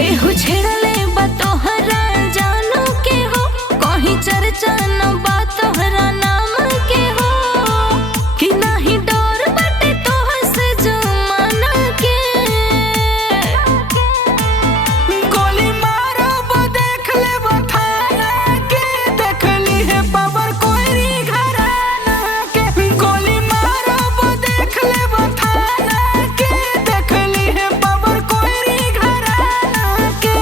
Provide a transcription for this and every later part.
केहू छेड़ले बा तोहरा जानू के हो, कहीं चर्चा न बा तोहरा नाम के हो, कि नाही डर बाटे तोहर से जमाना के। गोली मारब देख लेब थाना के, देखली है बाबर कोई घराना के। गोली मारब देख लेब थाना के, देखली है बाबर कोई घराना के।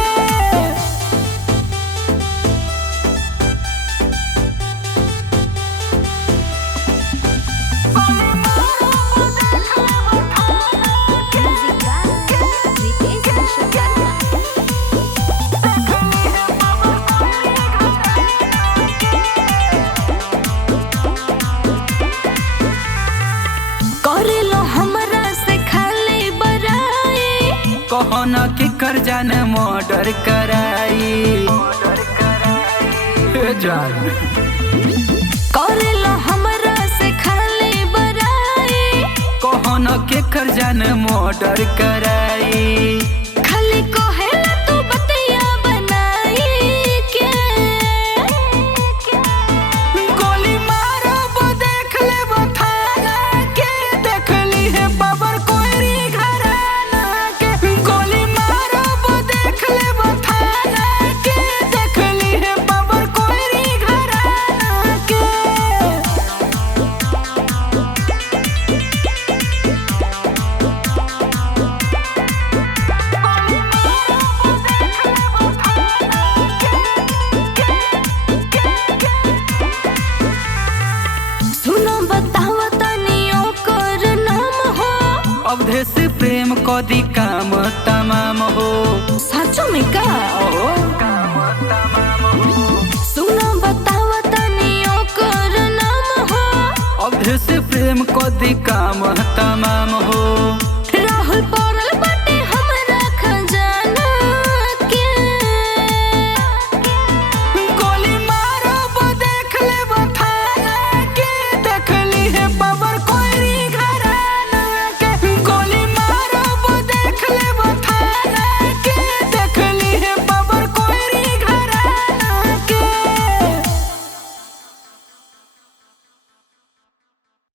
करेलो हमरा से खाली बराई, कहना के कर जाने मर्डर कराई। हे जान करेलो हमरा से खाली बराई, कहना के कर जाने मर्डर कराई। खाली कहेला तू बतिया बनाई के। गोली मारब देख लेब थाना के, देखली है बाबर कोई घराना के। गोली मारब देख लेब थाना के, देखली है बाबर कोई घराना के। सुनो बतावा तनी ओकर नाम हो, अवधेश प्रेम कदी काम तमाम हो। सचो में का? ओ काम तमाम हो। सुनो बतावा तनी ओकर नाम हो, अवधेश प्रेम कदी काम तमाम